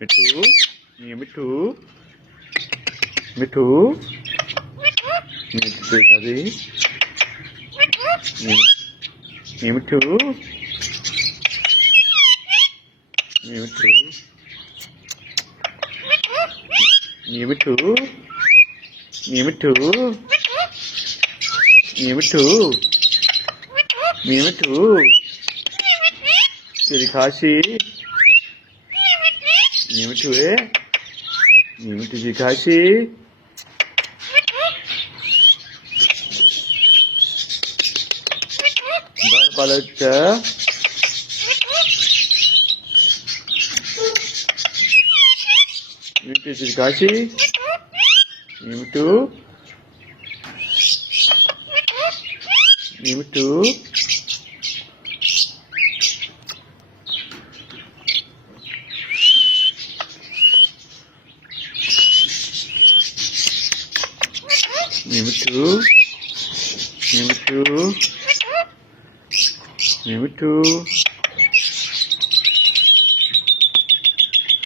मिठू ये मिठू मिठू ये देखा दी ये मिठू ये मिठू ये मिठू ये मिठू ये मिठू ये मिठू तेरी खांसी ये मिठू है ये मिठू की खांसी बाल पालकचा मिठू की खांसी ये मिठू ये मिठू ये मिठू ये मिठू ये मिठू